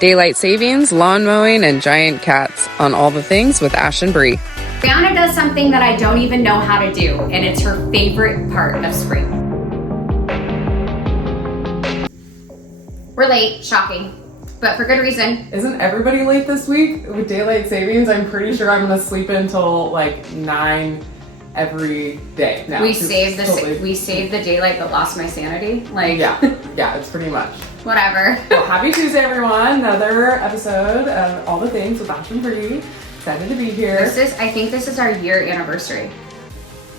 Daylight savings, lawn mowing, and giant cats on all the things with Ash and Bree. Brianna does something that I don't even know how to do, and it's her favorite part of spring. We're late, shocking, but for good reason. Isn't everybody late this week with daylight savings? I'm pretty sure I'm gonna sleep until like 9 every day now. We saved the daylight but lost my sanity. Like yeah, it's pretty much. Whatever. Well, happy Tuesday, everyone. Another episode of All the Things with Ash and Bree. Excited to be here. I think this is our year anniversary.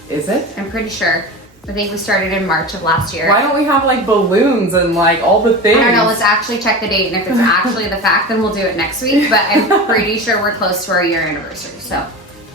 Is it? I'm pretty sure. I think we started in March of last year. Why don't we have like balloons and like all the things? I don't know, let's actually check the date, and if it's actually the fact, then we'll do it next week, but I'm pretty sure we're close to our year anniversary, so.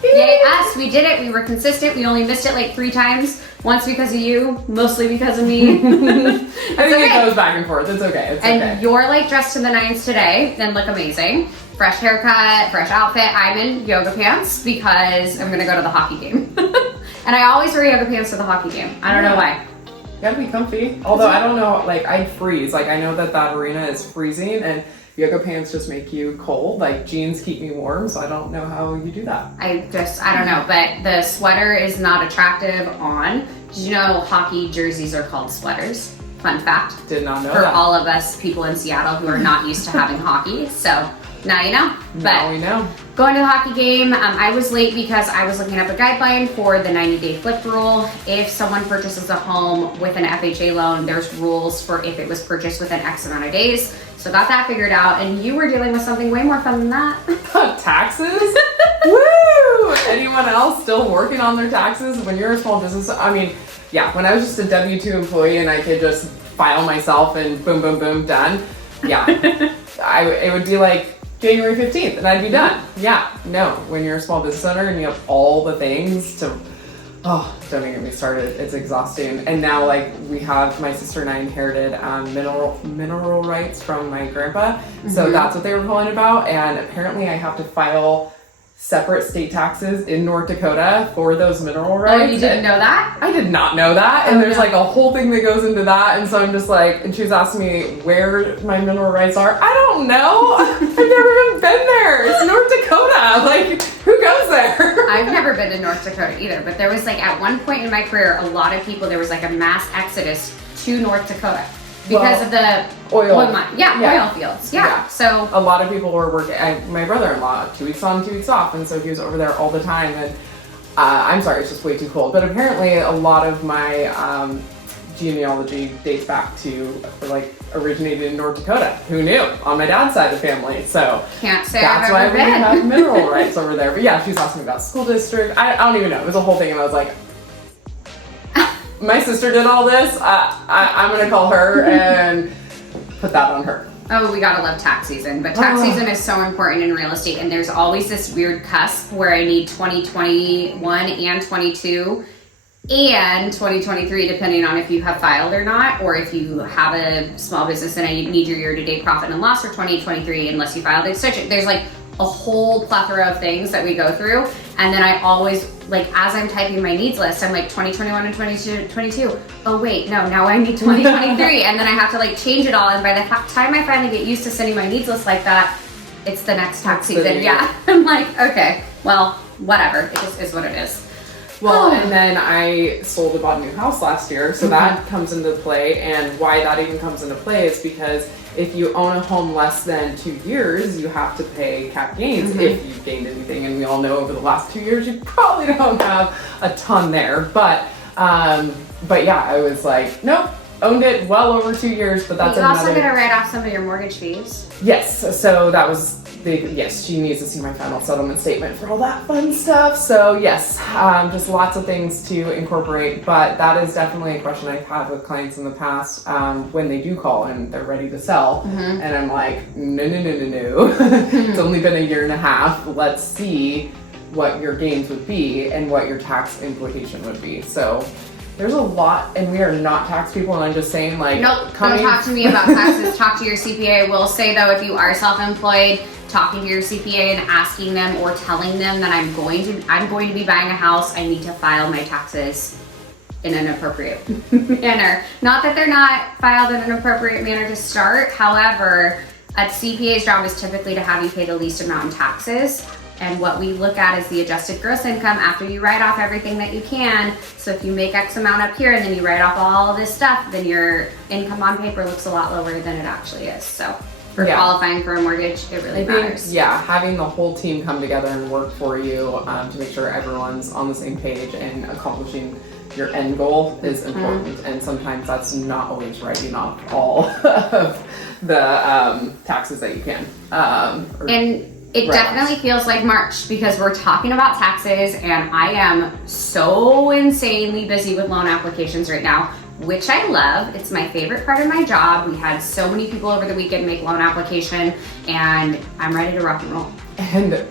Yay us, we did it, we were consistent, we only missed it like 3 times. Once because of you, mostly because of me. I think it goes back and forth, it's okay, And you're like dressed to the nines today and look amazing. Fresh haircut, fresh outfit. I'm in yoga pants because I'm gonna go to the hockey game. And I always wear yoga pants to the hockey game. I don't know why. You gotta be comfy. Although I don't know, like I'd freeze. Like I know that arena is freezing and yoga pants just make you cold. Like jeans keep me warm, so I don't know how you do that. I don't know, but the sweater is not attractive on. Did you know hockey jerseys are called sweaters? Fun fact. Did not know For that. all of us people in Seattle who are not used to having hockey. So now you know. Now we know. Going to the hockey game, I was late because I was looking up a guideline for the 90-day flip rule. If someone purchases a home with an FHA loan, there's rules for if it was purchased within X amount of days. So got that figured out, and you were dealing with something way more fun than that. Taxes? Woo! Anyone else still working on their taxes? When you're a small business, I mean, yeah, when I was just a W-2 employee and I could just file myself and boom, boom, boom, done. Yeah, it would be like January 15th and I'd be done. Yeah, no, when you're a small business owner and you have all the things to, don't even get me started. It's exhausting. And now like my sister and I inherited mineral rights from my grandpa. Mm-hmm. So that's what they were calling about. And apparently I have to file separate state taxes in North Dakota for those mineral rights. Oh, you didn't know that? I did not know that. And there's like a whole thing that goes into that. And so I'm just like, and she was asking me where my mineral rights are. I don't know. I've never even been there. It's North Dakota. Like, who goes there? I've never been to North Dakota either, but there was like at one point in my career, a lot of people, there was like a mass exodus to North Dakota. Because of the oil fields. Yeah. So a lot of people were working. My brother-in-law, 2 weeks on, 2 weeks off, and so he was over there all the time. And I'm sorry, it's just way too cold. But apparently, a lot of my genealogy dates back to originated in North Dakota. Who knew? On my dad's side of the family. So can't say that's I've why ever we been. have mineral rights over there. But yeah, she was asking me about school district. I don't even know. It was a whole thing, and I was like, my sister did all this. I'm gonna call her and put that on her. Oh, we gotta love tax season. But tax season is so important in real estate, and there's always this weird cusp where I need 2021 and 22 and 2023, depending on if you have filed or not, or if you have a small business and I need your year-to-date profit and loss for 2023 unless you filed it. There's like a whole plethora of things that we go through, and then I always, like, as I'm typing my needs list, I'm like 2021 and 2022. Oh wait, no, now I need 2023, and then I have to like change it all. And by the time I finally get used to sending my needs list like that, it's the next tax season. Yeah, I'm like, okay, well, whatever. It just is what it is. Well, and then I sold and bought a new house last year, so that comes into play. And why that even comes into play is because if you own a home less than 2 years, you have to pay cap gains if you've gained anything. And we all know over the last 2 years, you probably don't have a ton there. But yeah, I was like, nope, owned it well over 2 years. But that's also going to write off some of your mortgage fees. Yes, so that was yes, she needs to see my final settlement statement for all that fun stuff. So yes, just lots of things to incorporate, but that is definitely a question I've had with clients in the past when they do call and they're ready to sell. And I'm like, no. It's only been a year and a half. Let's see what your gains would be and what your tax implication would be. So there's a lot, and we are not tax people, and I'm just saying, like, nope, don't talk to me about taxes. Talk to your CPA. Will say, though, if you are self-employed, talking to your CPA and asking them or telling them that I'm going to be buying a house, I need to file my taxes in an appropriate manner. Not that they're not filed in an appropriate manner to start. However, A CPA's job is typically to have you pay the least amount in taxes. And what we look at is the adjusted gross income after you write off everything that you can. So if you make X amount up here and then you write off all of this stuff, then your income on paper looks a lot lower than it actually is. So for qualifying for a mortgage, it really matters. Yeah, having the whole team come together and work for you to make sure everyone's on the same page and accomplishing your end goal is important. And sometimes that's not always writing off all of the taxes that you can. And it definitely feels like March because we're talking about taxes, and I am so insanely busy with loan applications right now, which I love. It's my favorite part of my job. We had so many people over the weekend make loan application, and I'm ready to rock and roll. And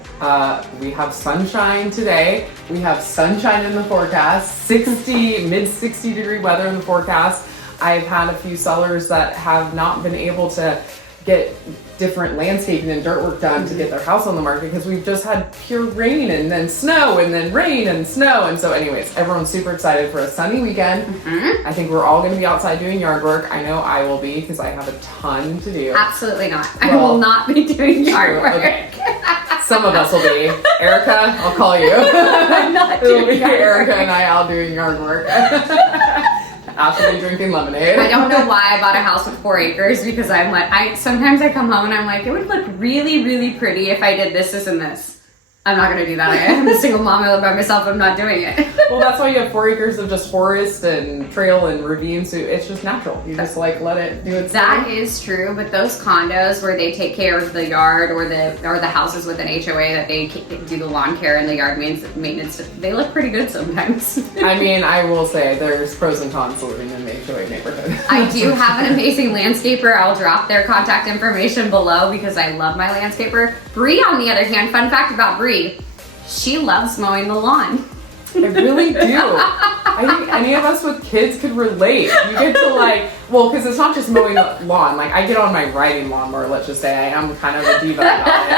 we have sunshine today. We have sunshine in the forecast, mid 60 degree weather in the forecast. I've had a few sellers that have not been able to get different landscaping and dirt work done to get their house on the market because we've just had pure rain and then snow and then rain and snow. And so anyways, everyone's super excited for a sunny weekend. I think we're all going to be outside doing yard work. I know I will be because I have a ton to do. Absolutely not. I will not be doing yard work. Okay. Some of us will be. Erica, I'll call you. I'm not doing yard Erica work. and I all doing yard work. Ash will be drinking lemonade. I don't know why I bought a house with 4 acres because I'm like, sometimes I come home and I'm like, it would look really, really pretty if I did this, this, and this. I'm not gonna do that. I'm a single mom. I live by myself. I'm not doing it. Well, that's why you have 4 acres of just forest and trail and ravine. So it's just natural. You just like let it do its That thing. is true, but those condos where they take care of the yard or the houses with an HOA that they do the lawn care and the yard maintenance, they look pretty good sometimes. I mean, I will say there's pros and cons to living in the HOA neighborhood. I do have an amazing landscaper. I'll drop their contact information below because I love my landscaper. Bree, on the other hand, fun fact about Bree, she loves mowing the lawn. I really do. I think any of us with kids could relate. You get to because it's not just mowing the lawn. Like, I get on my riding lawnmower, let's just say. I am kind of a diva about it.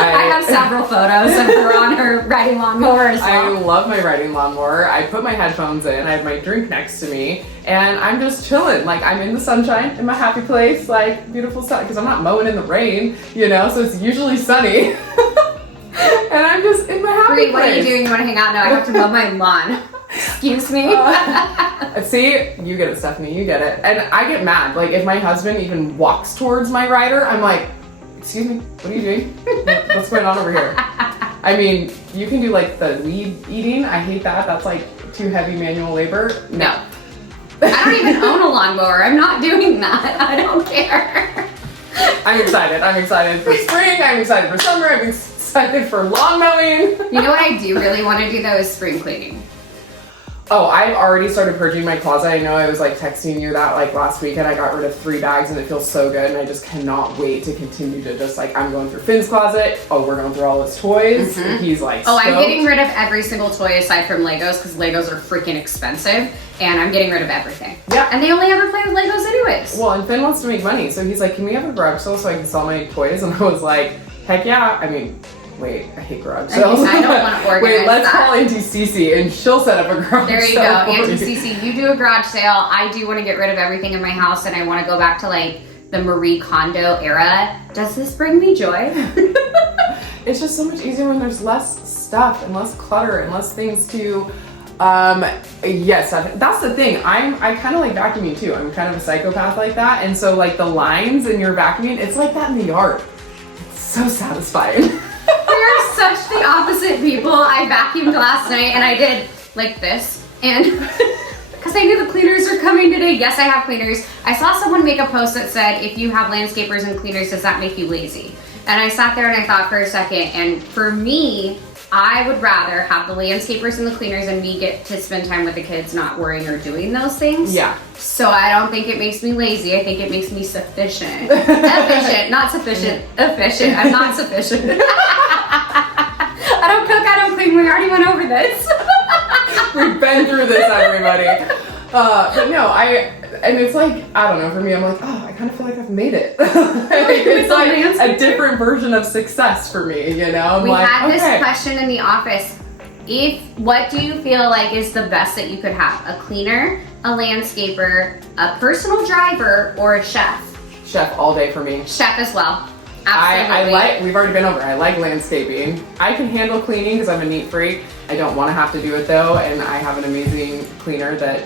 I have several photos of her on her riding lawnmower as well. I love my riding lawnmower. I put my headphones in, I have my drink next to me, and I'm just chilling. Like, I'm in the sunshine, in my happy place, like, beautiful sun, because I'm not mowing in the rain, so it's usually sunny. And I'm just in my happy Bree, place. what are you doing? You want to hang out? No, I have to mow my lawn. Excuse me? See, you get it, Stephanie, you get it. And I get mad. Like, if my husband even walks towards my rider, I'm like, excuse me, what are you doing? What's going on over here? I mean, you can do like the weed eating. I hate that. That's like too heavy manual labor. No. I don't even own a lawnmower. I'm not doing that. I don't care. I'm excited. I'm excited for spring. I'm excited for summer. I'm excited for lawn mowing. You know what I do really want to do though is spring cleaning. Oh, I've already started purging my closet. I know I was like texting you that like last week, and I got rid of 3 bags and it feels so good, and I just cannot wait to continue to just like, I'm going through Finn's closet. Oh, we're going through all his toys. He's like, Oh, I'm stoked. getting rid of every single toy aside from Legos because Legos are freaking expensive, and I'm getting rid of everything. Yeah. And they only ever play with Legos anyways. Well, and Finn wants to make money, so he's like, can we have a garage sale so I can sell my toys? And I was like, heck yeah. I mean, wait, I hate garage sales. I don't want to organize Wait, let's that. call Auntie Cece and she'll set up a garage There you sale. go, for Auntie me. Cece. You do a garage sale. I do want to get rid of everything in my house, and I want to go back to like the Marie Kondo era. Does this bring me joy? It's just so much easier when there's less stuff and less clutter and less things to. Yes, that's the thing. I kind of like vacuuming too. I'm kind of a psychopath like that, and so like the lines in your vacuuming, it's like that in the yard. It's so satisfying. We're such the opposite people. I vacuumed last night and I did like this, and because I knew the cleaners were coming today. Yes, I have cleaners. I saw someone make a post that said, if you have landscapers and cleaners, does that make you lazy? And I sat there and I thought for a second, and for me, I would rather have the landscapers and the cleaners and me get to spend time with the kids not worrying or doing those things. Yeah. So I don't think it makes me lazy. I think it makes me sufficient. Efficient, not sufficient. Efficient. I'm not sufficient. I don't cook, I don't clean. We already went over this. We've been through this, everybody. But no, and it's like, I don't know, for me, I'm like, oh, I kind of feel like I've made it. It's like a different version of success for me, I'm We like, had this okay. question in the office. What do you feel like is the best that you could have? A cleaner, a landscaper, a personal driver, or a chef? Chef all day for me. Chef as well. Absolutely. We've already been over, I like landscaping. I can handle cleaning because I'm a neat freak. I don't want to have to do it though, and I have an amazing cleaner that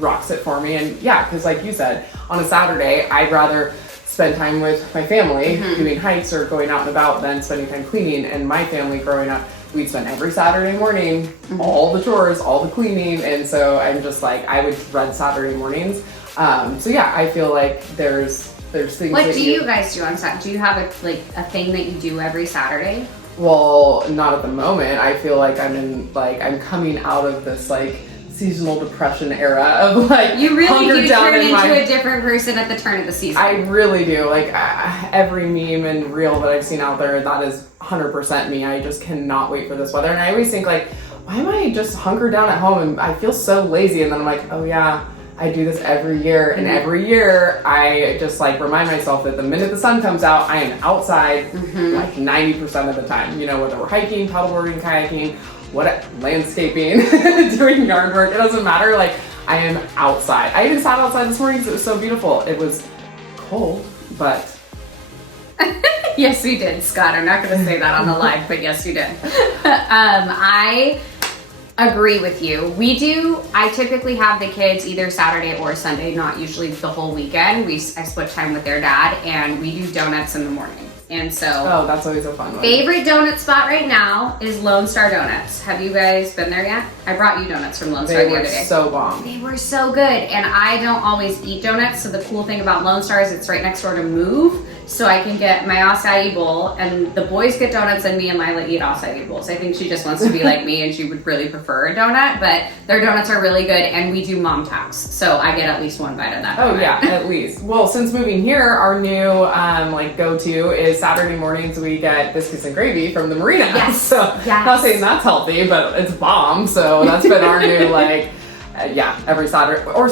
rocks it for me. And yeah, because like you said, on a Saturday, I'd rather spend time with my family doing hikes or going out and about than spending time cleaning. And my family growing up, we'd spend every Saturday morning, all the chores, all the cleaning. And so I'm just like, I would dread Saturday mornings. So yeah, I feel like there's things. What that do you guys do on Saturday? Do you have a thing that you do every Saturday? Well, not at the moment. I feel like I'm coming out of this like seasonal depression era of like you really do turn into a a different person at the turn of the season. I really do. Like every meme and reel that I've seen out there, that is 100% me. I just cannot wait for this weather. And I always think like, why am I just hunkered down at home and I feel so lazy? And then I'm like, oh yeah, I do this every year. And every year I just like remind myself that the minute the sun comes out, I am outside like 90% of the time. You know, whether we're hiking, paddleboarding, kayaking, landscaping, doing yard work, it doesn't matter. Like I am outside. I even sat outside this morning because it was so beautiful. It was cold, but yes, we did, Scott. I'm not going to say that on the live, but yes, we did. I agree with you. I typically have the kids either Saturday or Sunday, not usually the whole weekend. I split time with their dad, and we do donuts in the morning. And so, oh, that's always a fun one. Favorite donut spot right now is Lone Star Donuts. Have you guys been there yet? I brought you donuts from Lone Star the other day. They were so bomb. They were so good, and I don't always eat donuts. So the cool thing about Lone Star is it's right next door to Move, so I can get my acai bowl, and the boys get donuts, and me and Lila eat acai bowls. I think she just wants to be like me, and she would really prefer a donut. But their donuts are really good, and we do mom tax, so I get at least one bite of that. Oh yeah, at least. Well, since moving here, our new like go-to is Saturday mornings we get biscuits and gravy from the marina. Yes. So I'm not saying that's healthy, but it's bomb. So that's been our new like. Every Saturday or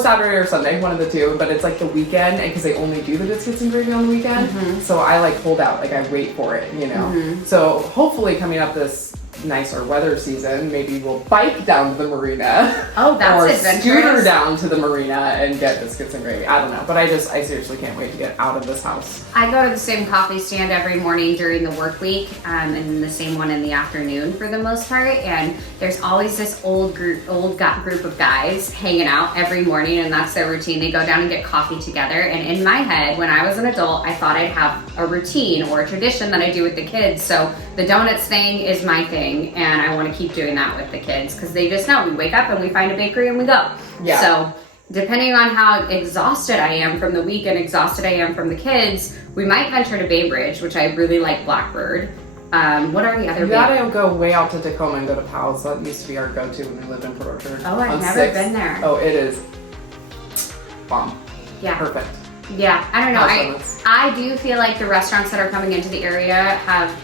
Sunday, one of the two, but it's like the weekend, and because they only do the biscuits and gravy on the weekend, so I like hold out, like I wait for it, you know. So hopefully coming up this nicer weather season, maybe we'll bike down to the marina. Oh, that's or adventurous. Scooter down to the marina and get biscuits and gravy. I don't know, but I seriously can't wait to get out of this house. I go to the same coffee stand every morning during the work week, and the same one in the afternoon for the most part. And there's always this old group of guys hanging out every morning, and that's their routine. They go down and get coffee together. And in my head, when I was an adult, I thought I'd have a routine or a tradition that I do with the kids. So the donuts thing is my thing, and I want to keep doing that with the kids because they just know we wake up and we find a bakery and we go. Yeah. So depending on how exhausted I am from the week and exhausted I am from the kids, we might venture to Bay Bridge, which I really like Blackbird. What are the other? You gotta go way out to Tacoma and go to Powell's. That used to be our go-to when we lived in Port Orchard. Oh, I've never been there. Oh, it is bomb. Yeah. Perfect. Yeah, I don't know. I do feel like the restaurants that are coming into the area have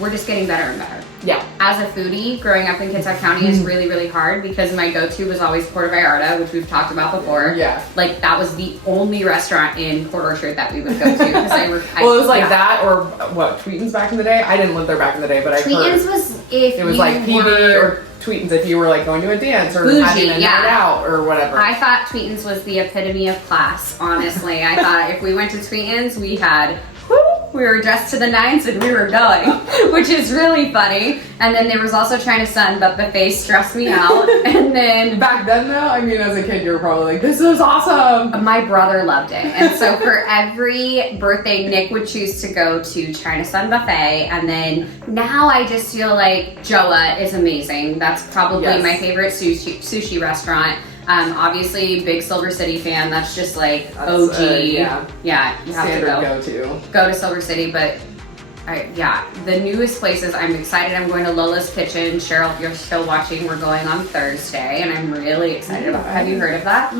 we're just getting better and better. Yeah. As a foodie, growing up in Kitsap County is really, really hard because my go-to was always Puerto Vallarta, which we've talked about before. Yeah. Like that was the only restaurant in Port Orchard that we would go to. Well, it was like that or what, Tweeton's back in the day? I didn't live there back in the day, but I heard. Tweeton's was if it was like PB or Tweeton's if you were like going to a dance or bougie, having a night out or whatever. I thought Tweeton's was the epitome of class, honestly. I thought if we went to Tweeton's, we were dressed to the nines and we were going, which is really funny. And then there was also China Sun, but buffets stressed me out. And then back then though, I mean, as a kid, you were probably like, this is awesome. My brother loved it. And so for every birthday, Nick would choose to go to China Sun Buffet. And then now I just feel like Joa is amazing. That's probably my favorite sushi restaurant. Obviously, big Silver City fan. That's just like OG. Yeah, you have Standard to go to Silver City. But the newest places, I'm excited. I'm going to Lola's Kitchen. Cheryl, if you're still watching, we're going on Thursday, and I'm really excited about it. Have you heard of that?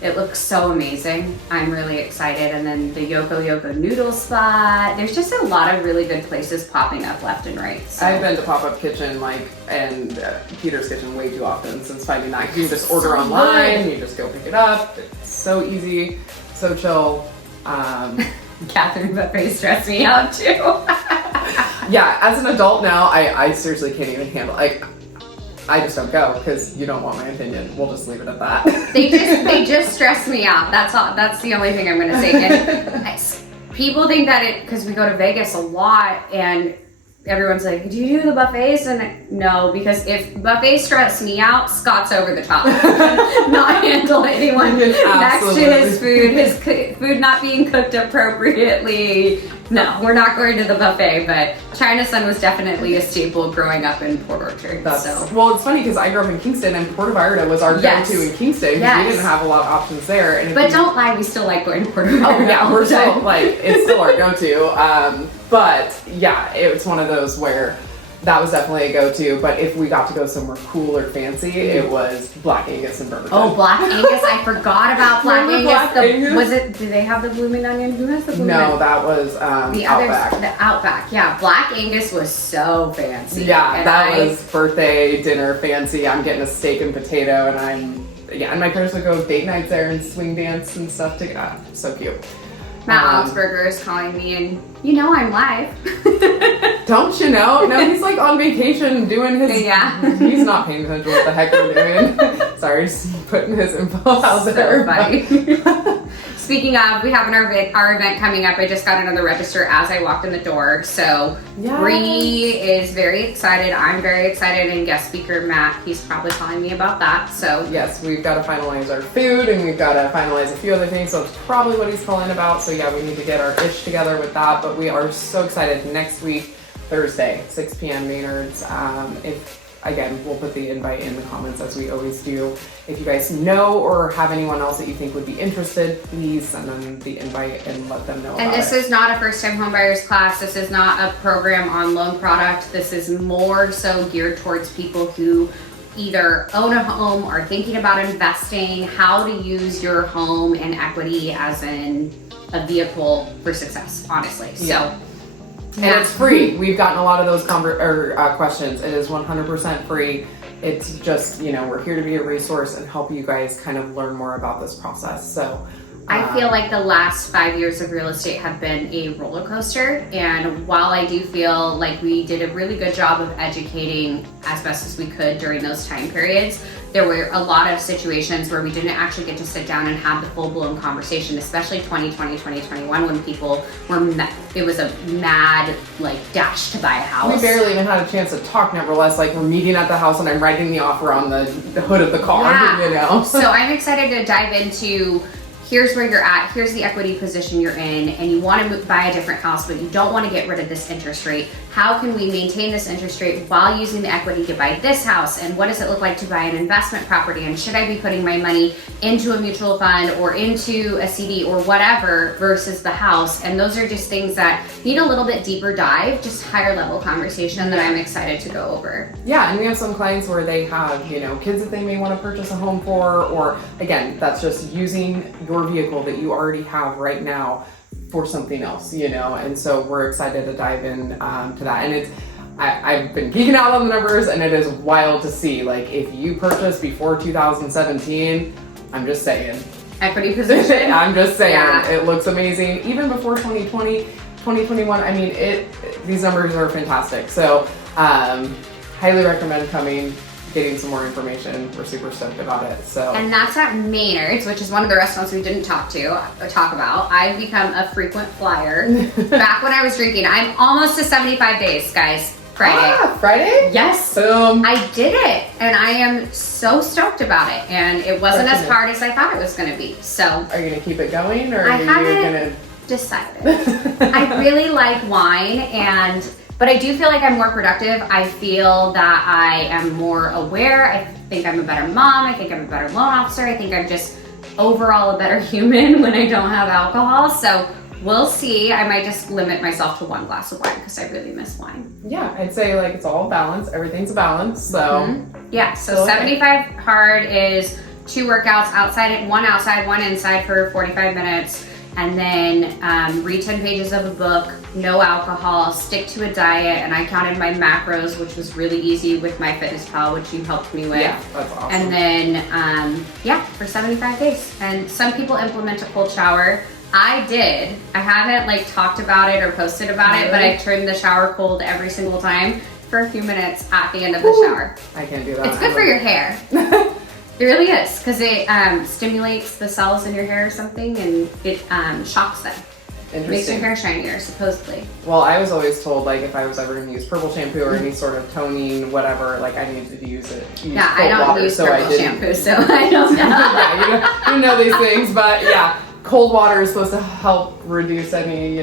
It looks so amazing. I'm really excited. And then the Yoko Noodle spot. There's just a lot of really good places popping up left and right. So. I've been to Pop-Up Kitchen and Peter's Kitchen way too often since finding that. You can just order online, you just go pick it up. It's so easy, so chill. Catherine buffet stressed me out too. Yeah, as an adult now, I seriously can't even handle I just don't go because you don't want my opinion. We'll just leave it at that. They just stress me out. That's all. That's the only thing I'm gonna say. And people think that because we go to Vegas a lot and everyone's like, do you do the buffets? And no, because if buffets stress me out, Scott's over the top. Not handle anyone next to his food not being cooked appropriately. No, we're not going to the buffet, but China Sun was definitely a staple growing up in Port Orchard. Well, it's funny because I grew up in Kingston and Puerto Vallarta was our go-to in Kingston because we didn't have a lot of options there. And but don't lie, we still like going to Puerto Vallarta. Oh yeah, we're still it's still our go-to. But yeah, it's one of those where that was definitely a go-to. But if we got to go somewhere cool or fancy, it was Black Angus and Bremerton. Oh, Black Angus! I forgot about Black Angus. Was it? Do they have the blooming onion? Who has the blooming onion? No, that was the Outback. The Outback. Yeah, Black Angus was so fancy. Yeah, and that was birthday dinner fancy. I'm getting a steak and potato, and and my parents would go date nights there and swing dance and stuff together. So cute. Matt Augsburger is calling me, and you know I'm live. Don't you know? No, he's like on vacation doing his. Yeah. He's not paying attention to what the heck we're doing. Sorry, just putting his info out there. Funny. Speaking of, we have our event coming up. I just got another register as I walked in the door. So Bree is very excited. I'm very excited. And guest speaker Matt, he's probably calling me about that. So yes, we've got to finalize our food and we've got to finalize a few other things. So it's probably what he's calling about. So yeah, we need to get our ish together with that. But we are so excited. Next week, Thursday, 6 p.m. Maynard's. Again, we'll put the invite in the comments as we always do. If you guys know or have anyone else that you think would be interested, please send them the invite and let them know and this is not a first-time homebuyers class. This is not a program on loan product. This is more so geared towards people who either own a home or thinking about investing, how to use your home and equity as in a vehicle for success, honestly. Yeah. So. And it's free. We've gotten a lot of those questions. It is 100% free. It's just, we're here to be a resource and help you guys kind of learn more about this process. So I feel like the last 5 years of real estate have been a roller coaster. And while I do feel like we did a really good job of educating as best as we could during those time periods, there were a lot of situations where we didn't actually get to sit down and have the full-blown conversation, especially 2020, 2021, when people were, it was a mad, dash to buy a house. We barely even had a chance to talk, nevertheless. We're meeting at the house and I'm writing the offer on the hood of the car, So I'm excited to dive into here's where you're at, here's the equity position you're in, and you want to buy a different house, but you don't want to get rid of this interest rate. How can we maintain this interest rate while using the equity to buy this house? And what does it look like to buy an investment property? And should I be putting my money into a mutual fund or into a CD or whatever versus the house? And those are just things that need a little bit deeper dive, just higher level conversation that I'm excited to go over. Yeah, and we have some clients where they have, kids that they may want to purchase a home for, or again, that's just using your vehicle that you already have right now for something else, and so we're excited to dive in to that. And I've been geeking out on the numbers, and it is wild to see, if you purchased before 2017, I'm just saying. Equity position. I'm just saying, It looks amazing. Even before 2020, 2021, I mean, these numbers are fantastic. So, highly recommend coming, getting some more information. We're super stoked about it. So, and that's at Maynard's, which is one of the restaurants we didn't talk about. I've become a frequent flyer. Back when I was drinking, I'm almost to 75 days, guys. Friday. Friday? Yes. Boom. I did it, and I am so stoked about it. And it wasn't as hard as I thought it was going to be. So, are you going to keep it going, or I are you haven't going to decided? I really like wine, but I do feel like I'm more productive. I feel that I am more aware. I think I'm a better mom. I think I'm a better loan officer. I think I'm just overall a better human when I don't have alcohol. So we'll see. I might just limit myself to one glass of wine because I really miss wine. Yeah, I'd say it's all balance. Everything's a balance. So yeah, so 75 hard is 2 workouts outside, one outside, one inside for 45 minutes. And then read 10 pages of a book, no alcohol, stick to a diet. And I counted my macros, which was really easy with MyFitnessPal, which you helped me with. Yeah, that's awesome. And then, for 75 days. And some people implement a cold shower. I did. I haven't talked about it or posted about it, but I turned the shower cold every single time for a few minutes at the end of the shower. I can't do that. It's good for your hair. It really is, because it stimulates the cells in your hair or something, and it shocks them. Makes your Interesting. hair shinier, supposedly. Well, I was always told, like, if I was ever going to use purple shampoo or any sort of toning, whatever, like, I needed to use Yeah, I cold don't water, use so purple I didn't. shampoo, so I don't know. Yeah, you know these things, but yeah, cold water is supposed to help reduce any,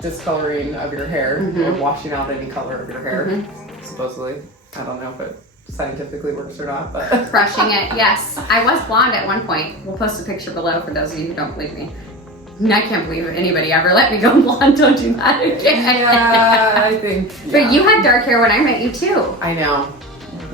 discoloring of your hair, or washing out any color of your hair, supposedly. I don't know if it scientifically works or not, but. Crushing it, yes. I was blonde at one point. We'll post a picture below for those of you who don't believe me. I can't believe anybody ever let me go blonde. Don't do that again. Yeah, I think. But you had dark hair when I met you too. I know.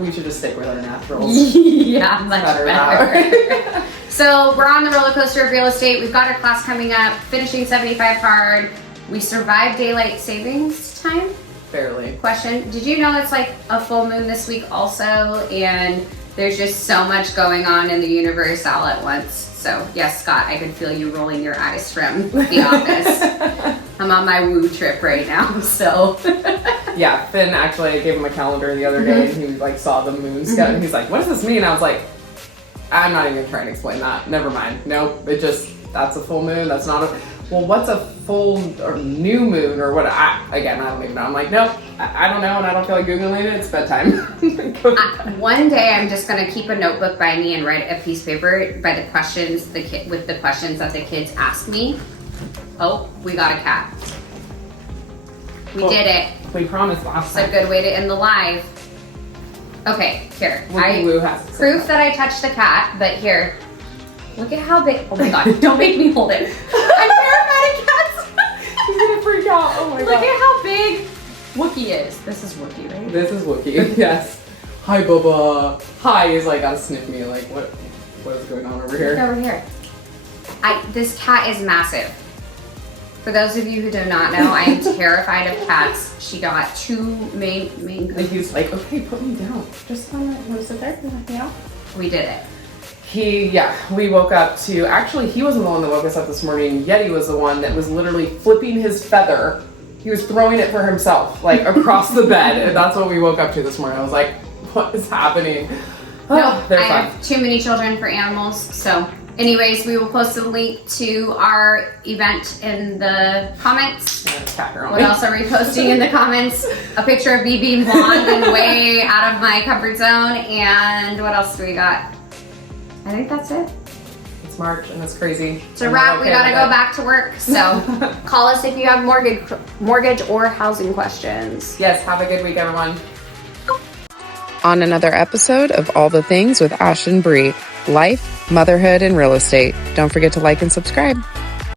We should just stick with our naturals. Yeah, much Better better. So we're on the roller coaster of real estate. We've got our class coming up, finishing 75 hard. We survived daylight savings time. Barely. Question, did you know it's like a full moon this week also? And there's just so much going on in the universe all at once. So yes, Scott, I could feel you rolling your eyes from the office. I'm on my woo trip right now, so. Yeah, Finn actually, I gave him a calendar the other day and he like saw the moon scout and he's like, what does this mean? I was like, I'm not even trying to explain that. Never mind. Nope, that's a full moon. That's not well, what's a full or new moon or what? I don't even know. I'm like, nope, I don't know and I don't feel like Googling it. It's bedtime. One day I'm just gonna keep a notebook by me and write a piece of paper by the questions with the questions that the kids ask me. Oh, we got a cat. We did it. We promised last It's a time. good way to end the live. Okay, here. Woo has to say Proof that I touched the cat, but here. Look at how big. Oh my god, don't make me hold it. I'm terrified of cats. He's gonna freak out. Oh my god. Look at how big Wookie is. This is Wookie, right? This is Wookie. Yes. Hi, Bubba. Hi. He's like, gotta sniff me. Like, what is going on over Look here? over here. This cat is massive. For those of you who do not know, I am terrified of cats. She got two main. And he's like, okay, put me down. Just want to sit there. Yeah. We did it. We woke up to, actually, he wasn't the one that woke us up this morning. Yeti was the one that was literally flipping his feather. He was throwing it for himself, like across the bed. And that's what we woke up to this morning. I was like, what is happening? No, they're I fun. have too many children for animals. So anyways, we will post a link to our event in the comments. What else are we posting in the comments? A picture of me being blonde and way out of my comfort zone. And what else do we got? I think that's it. It's March and it's crazy. It's a wrap. We gotta go back to work. So call us if you have mortgage or housing questions. Yes, have a good week, everyone. On another episode of All the Things with Ash and Bree, life, motherhood, and real estate. Don't forget to like and subscribe.